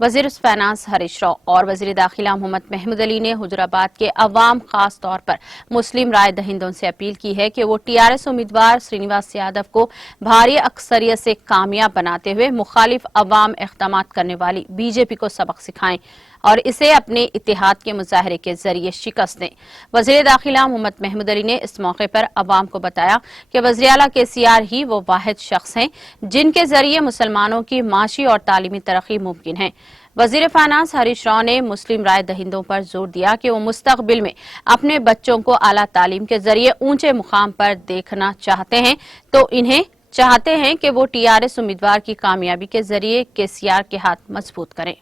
वजीर फाइनेंस हरीश राव और वजीर दाखिला मोहम्मद महमूद अली ने हुजराबाद के अवाम खास तौर पर मुस्लिम राय दहिंदों से अपील की है कि वो टीआरएस उम्मीदवार श्रीनिवास यादव को भारी अक्सरियत से कामयाब बनाते हुए मुखालिफ अवाम इक़दामात करने वाली बीजेपी को सबक सिखाएं और इसे अपने इत्तेहाद के मुजाहरे के जरिए शिकस्त दें। वज़ीर दाखिला मोहम्मद महमूद अली ने इस मौके पर अवाम को बताया कि वज़ीर आला केसीआर ही वो वाहिद शख्स हैं जिनके जरिए मुसलमानों की माशी और तालीमी तरक्की मुमकिन है। वज़ीर फाइनेंस हरीश राव ने मुस्लिम राय दहिंदों पर जोर दिया कि वो मुस्तकबिल में अपने बच्चों को आला तालीम के जरिए ऊंचे मुकाम पर देखना चाहते हैं तो इन्हें चाहते हैं कि वो टीआरएस उम्मीदवार की कामयाबी के जरिए केसीआर के हाथ मजबूत करें।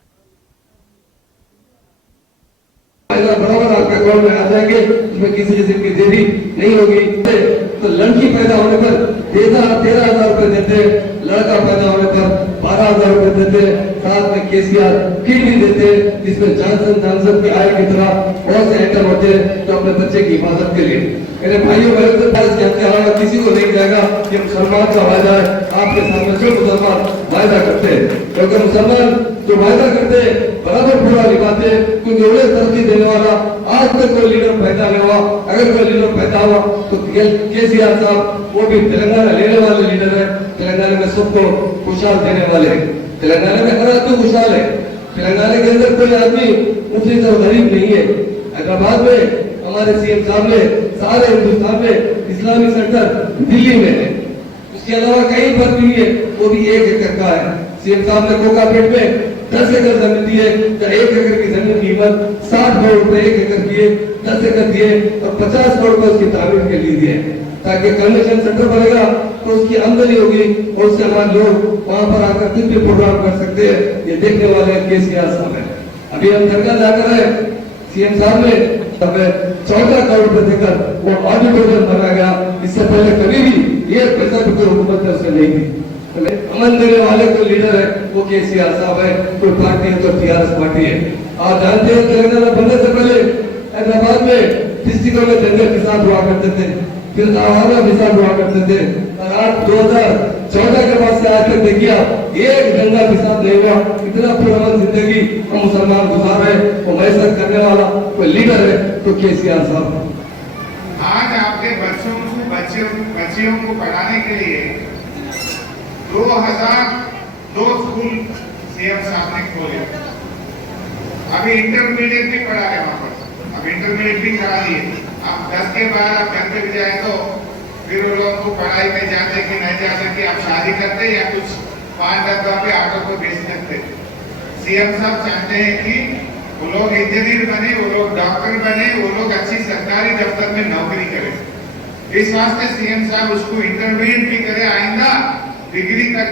बराबर आपके अकाउंट में आ जाएंगे, उसमें किसी किस्म की देरी नहीं होगी। तो लड़की पैदा होने पर 13,000 रुपए देते, लड़का पैदा होने पर 12,000 रुपए देते, साथ में केसीआर किट भी देते, जिसमें जॉनसन की आय की तरह बहुत से आइटम होते हैं तो अपने बच्चे की हिफाजत के लिए। मेरे भाइयों बहनों, किसी को नहीं जाएगा कि मुसलमान का वायदा है आपके सामने, जो मुसलमान वायदा करते हैं, क्योंकि मुसलमान जो वायदा करते हैं बराबर पूरा निभाते हैं, क्योंकि उन्हें तरक्की देने वाला आज तक कोई लीडर पैदा नहीं हुआ। अगर कोई लीडर पैदा हुआ तो केसीआर साहब वो भी तेलंगाना लेने वाले लीडर है, तेलंगाना में सबको खुशहाल देने वाले। तेलंगाना में हर आदमी खुशहाल है, तेलंगाना के अंदर कोई आदमी मुफ्लिस और गरीब नहीं है। हैदराबाद में हमारे सीएम साहब ने सारे हिंदुस्तान में इस्लामी सेंटर दिल्ली में है, उसके अलावा कहीं पर भी है, वो भी 1 एकड़ का है। सीएम साहब ने कोकापेट में 10 एकड़ जमीन दी है, तो 1 एकड़ की जमीन की कीमत 60 करोड़ रुपए 1 एकड़ की है, 10 एकड़ दिए और 50 करोड़ रुपए उसकी तामीर के लिए दिए, ताकि कन्वेंशन सेंटर बनेगा तो उसकी आमदनी होगी और उससे हमारे लोग वहां पर आकर कुछ भी प्रोग्राम कर सकते हैं। ये देखने वाले केसीआर साहब है। अभी हम दरगाह जाकर है, सीएम साहब ने 14 करोड़ रुपए देकर वो ऑडिटोरियम बनाया गया। इससे पहले कभी भी ये पैसा भी कोई हुकूमत ने उसे नहीं दी। अमन देने वाले कोई लीडर है वो केसीआर साहब है, कोई पार्टी है तो टीआरएस पार्टी है। आप जानते हैं तेलंगाना बनने से पहले हैदराबाद में डिस्ट्रिक्टों में दंगे फिसाद हुआ करते थे, फिर आवारा फिसाद हुआ करते थे, और आज 2014 के बाद से आज तक देखिए एक दंगा फिसाद नहीं हुआ। इतना पुरअमन जिंदगी हम मुसलमान गुजार रहे, वो मैसर करने वाला कोई लीडर है तो केसीआर साहब। आज आपके बच्चियों को पढ़ाने के लिए 2002 स्कूल सीएम साहब ने खोले। अभी इंटरमीडिएट भी पढ़ा है वहां पर, अब इंटरमीडिएट भी करा दिए। अब 10 के बाद आप घर पे भी जाए तो फिर वो लोगों को पढ़ाई में जाते कि नहीं जाते कि आप शादी करते या कुछ 5 डब्बा पे ऑटो को बेच सकते। सीएम साहब चाहते हैं कि वो लोग इंजीनियर बने, वो लोग डॉक्टर बने, वो लोग अच्छी सरकारी दफ्तर में नौकरी करें। इस वास्ते सीएम साहब उसको इंटरमीडिएट भी करे, आइंदा डिग्री तक,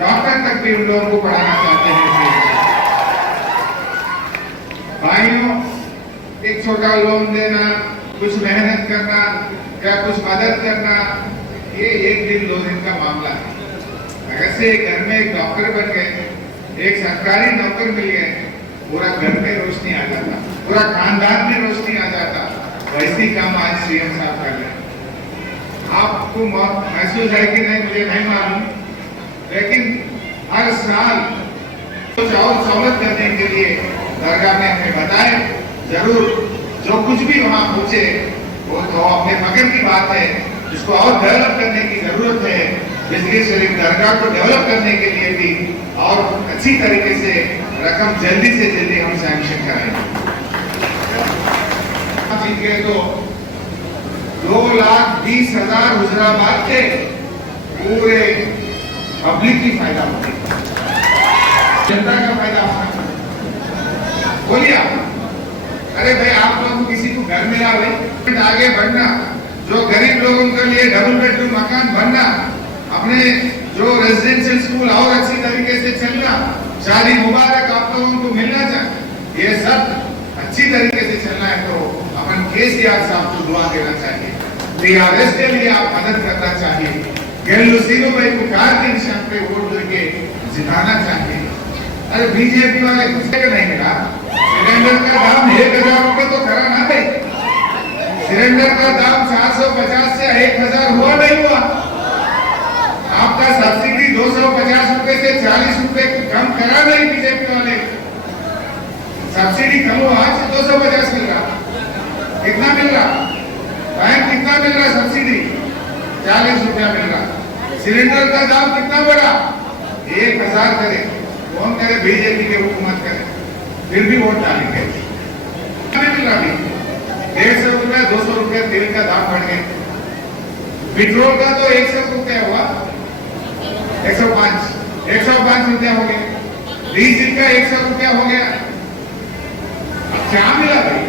डॉक्टर तक भी उन लोगों को पढ़ाना चाहते हैं। भाइयों, एक छोटा लोन देना, कुछ मेहनत करना या कुछ मदद करना, ये 1 दिन 2 दिन का मामला है। अगर से घर में एक डॉक्टर बन गए, एक सरकारी नौकर मिल गए, पूरा घर में रोशनी आ जाता, पूरा खानदान में रोशनी आ जाता। वैसी काम आज सीएम साहब कर रहे हैं। आपको महसूस है कि नहीं मुझे नहीं मालूम, लेकिन हर साल कुछ और सहूलत करने के लिए दरगाह में हमें बताए, जरूर जो कुछ भी वहां पूछे वो तो अपने फकर की बात है, इसको और डेवलप करने की जरूरत है। बिजली शरीफ दरगाह को डेवलप करने के लिए भी और अच्छी तरीके से रकम जल्दी से जल्दी हम सैंक्शन करेंगे। तो 2,20,000 हुजराबाद के पूरे पब्लिक की फायदा होती है, जनता का फायदा होता है। बोलिए आप, अरे भाई आप लोग किसी को घर में लावे, आगे बढ़ना, जो गरीब लोगों के लिए डबल बेडरूम मकान बनना, अपने जो रेजिडेंशियल स्कूल और अच्छी तरीके से चलना, शादी मुबारक आप लोगों को मिलना चाहिए, ये सब अच्छी तरीके से चलना है तो अपन केसीआर साहब को दुआ देना चाहिए, टीआरएस के लिए आप मदद करना चाहिए, गेलुसीनो भाई को कार के निशान पे वोट देके जिताना चाहिए। अरे बीजेपी वाले गुस्से का नहीं मिला, सिलेंडर का दाम 1,000 रुपए तो करा ना भाई, सिलेंडर का दाम 450 से 1,000 हुआ नहीं हुआ? आपका सब्सिडी 250 रुपए से 40 रुपए कम करा नहीं बीजेपी वाले। सब्सिडी कम हुआ आज 250 मिल रहा, कितना मिल रहा? बैंक कितना मिल रहा सब्सिडी? 40 रुपया मिल रहा। सिलेंडर का दाम कितना बढ़ा? 1000 करे। कौन करे? बीजेपी के हुकूमत करे, फिर भी वोट डालेंगे। मिल रहा भी 150 रुपया 200 रुपया तेल का दाम बढ़ गया। पेट्रोल का तो 100 रुपया हुआ, 105 रुपया हो गया। डीजल का 100 रुपया हो गया। क्या मिला भाई?